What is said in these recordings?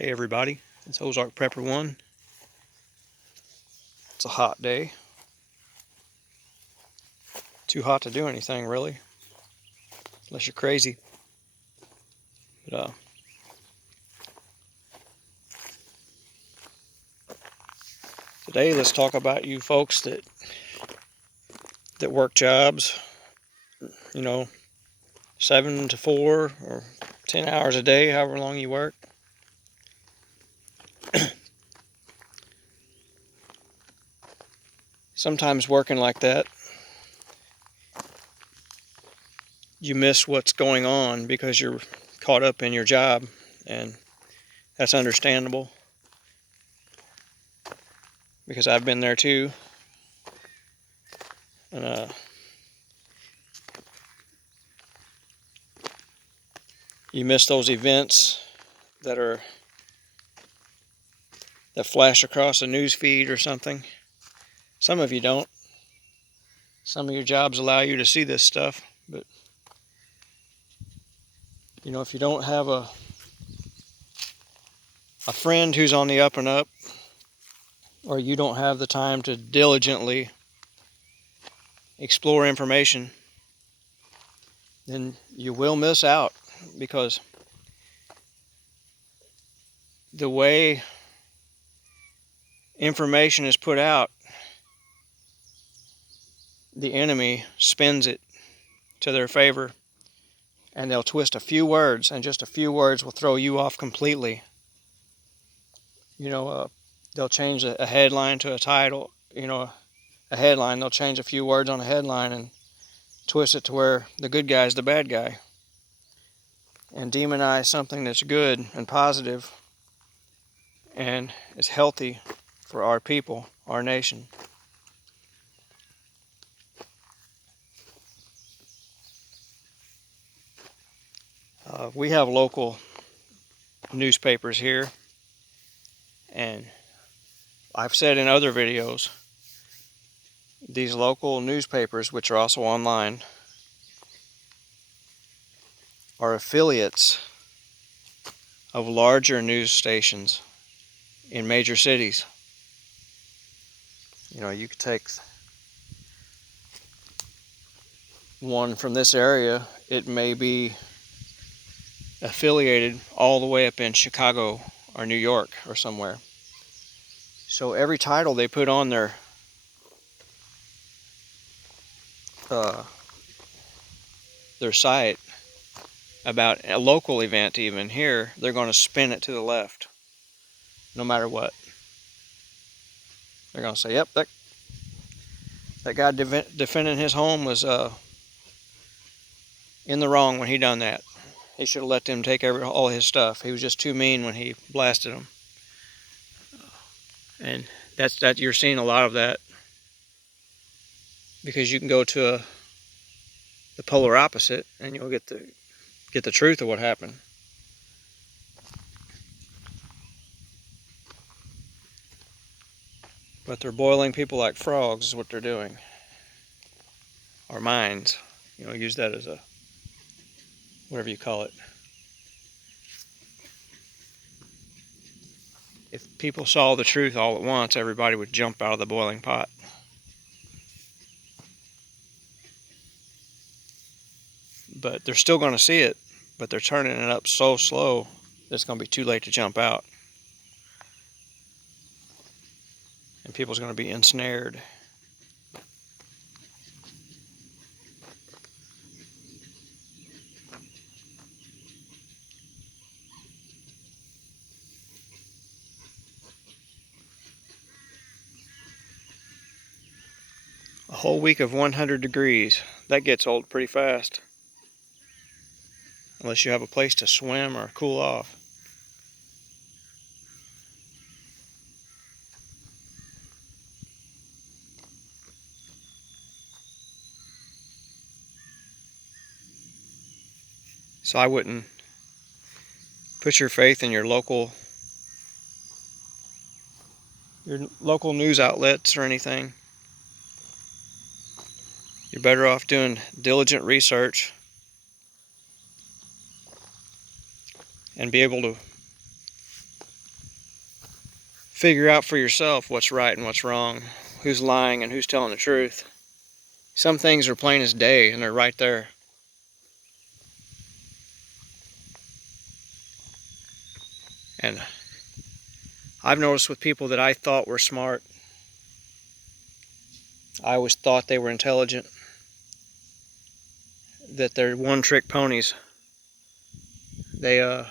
Hey everybody, it's Ozark Prepper 1. It's a hot day. Too hot to do anything really, unless you're crazy. But today let's talk about you folks that work jobs, 7 to 4 or 10 hours a day, however long you work. Sometimes working like that, you miss what's going on because you're caught up in your job, and that's understandable because I've been there too. And you miss those events that flash across a news feed or something. Some of you don't. Some of your jobs allow you to see this stuff, but if you don't have a friend who's on the up and up, or you don't have the time to diligently explore information, then you will miss out, because the way information is put out, the enemy spins it to their favor, and they'll twist a few words, and just a few words will throw you off completely. They'll change a headline to a title, a headline, they'll change a few words on a headline and twist it to where the good guy's the bad guy, and demonize something that's good and positive and is healthy for our people, our nation. We have local newspapers here, and I've said in other videos, these local newspapers, which are also online, are affiliates of larger news stations in major cities. You could take one from this area, it may be affiliated all the way up in Chicago or New York or somewhere. So every title they put on their site about a local event, even here, they're going to spin it to the left, no matter what. They're going to say, yep, that guy defending his home was in the wrong when he done that. He should have let them take all his stuff. He was just too mean when he blasted them. And that you're seeing a lot of that, because you can go to the polar opposite and you'll get the truth of what happened. But they're boiling people like frogs is what they're doing. Our minds, use that as a whatever you call it. If people saw the truth all at once, everybody would jump out of the boiling pot. But they're still going to see it, but they're turning it up so slow that it's going to be too late to jump out. And people's going to be ensnared. A whole week of 100 degrees, that gets old pretty fast. Unless you have a place to swim or cool off. So I wouldn't put your faith in your local news outlets or anything. You're better off doing diligent research and be able to figure out for yourself what's right and what's wrong, who's lying and who's telling the truth. Some things are plain as day and they're right there. And I've noticed with people that I thought were smart, I always thought they were intelligent, that they're one-trick ponies. They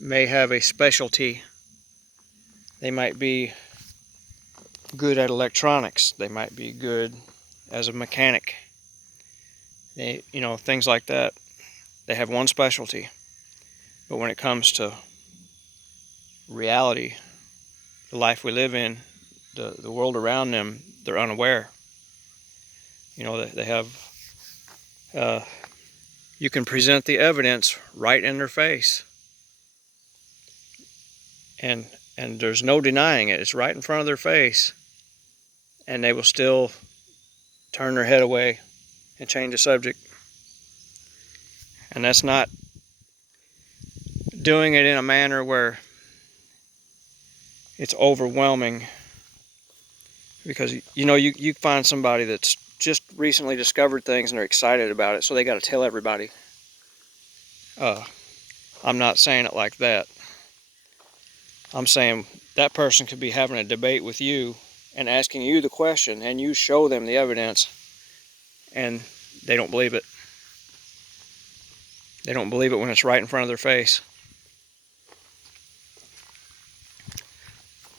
may have a specialty. They might be good at electronics. They might be good as a mechanic. Things like that. They have one specialty. But when it comes to reality, the life we live in, the world around them, they're unaware. They have, you can present the evidence right in their face. And there's no denying it. It's right in front of their face. And they will still turn their head away and change the subject. And that's not doing it in a manner where it's overwhelming. Because, you find somebody that's just recently discovered things and they're excited about it, so they got to tell everybody. I'm not saying it like that. I'm saying that person could be having a debate with you and asking you the question, and you show them the evidence, and they don't believe it. They don't believe it when it's right in front of their face.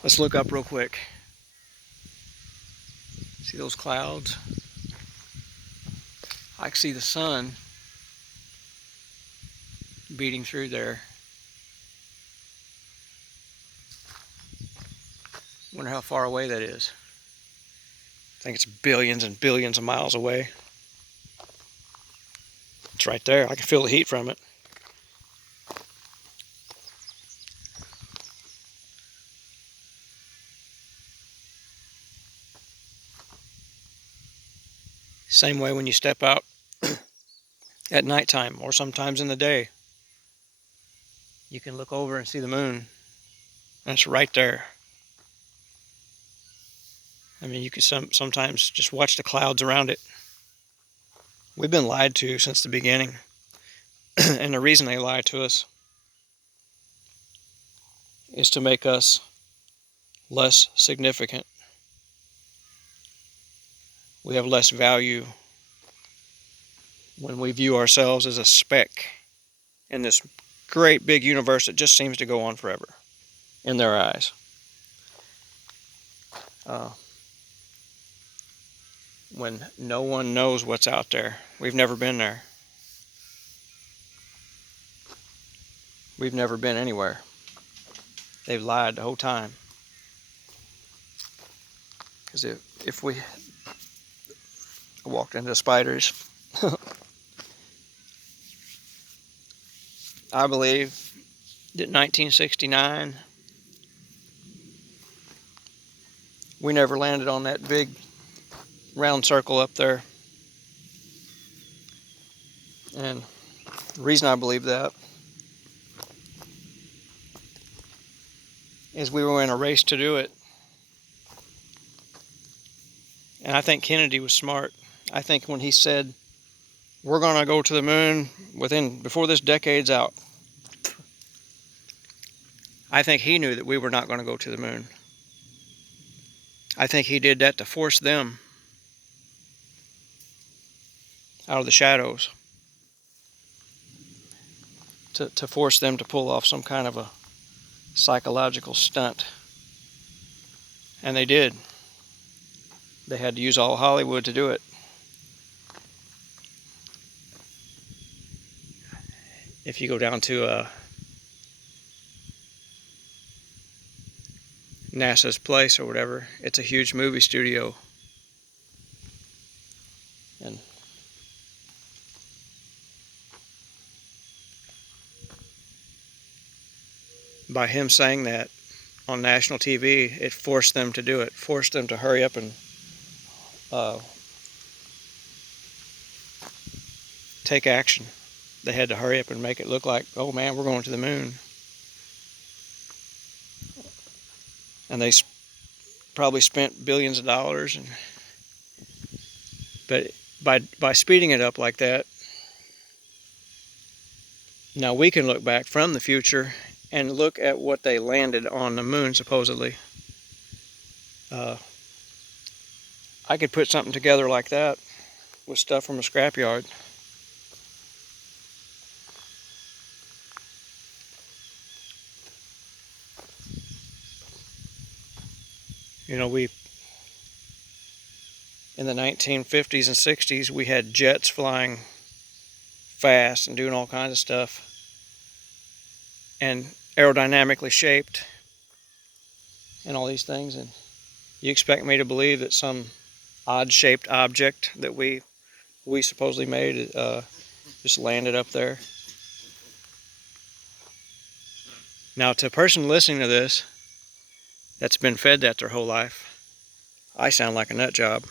Let's look up real quick. See those clouds? I can see the sun beating through there. Wonder how far away that is. I think it's billions and billions of miles away. It's right there. I can feel the heat from it. Same way when you step out at nighttime or sometimes in the day. You can look over and see the moon. And it's right there. I mean, you can sometimes just watch the clouds around it. We've been lied to since the beginning. And the reason they lie to us is to make us less significant. We have less value when we view ourselves as a speck in this great big universe that just seems to go on forever in their eyes. When no one knows what's out there. We've never been there. We've never been anywhere. They've lied the whole time. Because if we walked into spiders, I believe that 1969, we never landed on that big round circle up there. And the reason I believe that is we were in a race to do it. And I think Kennedy was smart. I think when he said, we're going to go to the moon before this decade's out, I think he knew that we were not going to go to the moon. I think he did that to force them out of the shadows, to force them to pull off some kind of a psychological stunt. And they did. They had to use all Hollywood to do it. If you go down to NASA's place or whatever, it's a huge movie studio. And by him saying that on national TV, it forced them to do it, forced them to hurry up and take action. They had to hurry up and make it look like, oh man, we're going to the moon. and they probably spent billions of dollars. But by speeding it up like that, now we can look back from the future and look at what they landed on the moon, supposedly. I could put something together like that with stuff from a scrapyard. You know, in the 1950s and 60s, we had jets flying fast and doing all kinds of stuff, and aerodynamically shaped and all these things. And you expect me to believe that some odd-shaped object that we supposedly made just landed up there? Now, to a person listening to this that's been fed that their whole life, I sound like a nut job.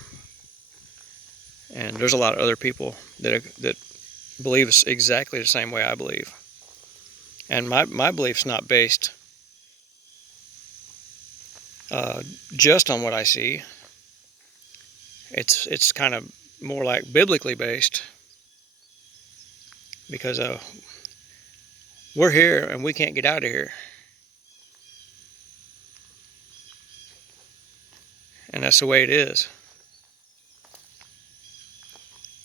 And there's a lot of other people that believe exactly the same way I believe. And my belief's not based just on what I see. It's kind of more like biblically based, because we're here and we can't get out of here. And that's the way it is.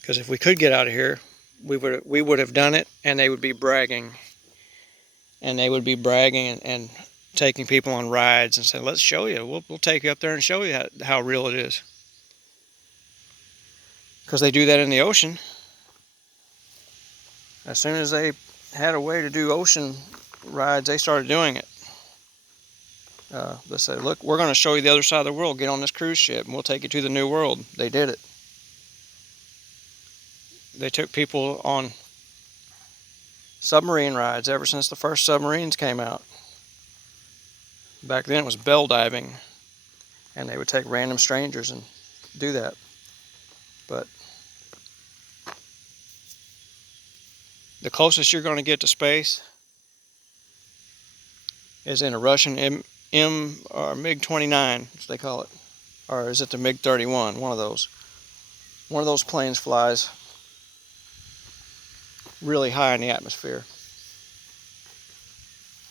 Because if we could get out of here, we would have done it, and they would be bragging. And they would be bragging and taking people on rides and saying, let's show you. We'll take you up there and show you how real it is. Because they do that in the ocean. As soon as they had a way to do ocean rides, they started doing it. They said, look, we're going to show you the other side of the world. Get on this cruise ship and we'll take you to the new world. They did it. They took people on submarine rides ever since the first submarines came out. Back then it was bell diving, and they would take random strangers and do that. But the closest you're going to get to space is in a Russian or MiG-29, as they call it. Or is it the MiG-31? One of those. One of those planes flies really high in the atmosphere.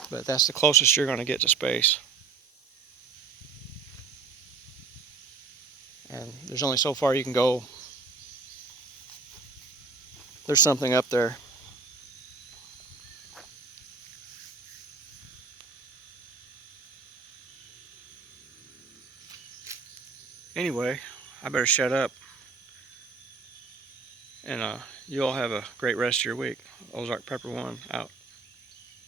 But that's the closest you're going to get to space. And there's only so far you can go. There's something up there. Anyway, I better shut up. And you all have a great rest of your week. Ozark Pepper 1 out.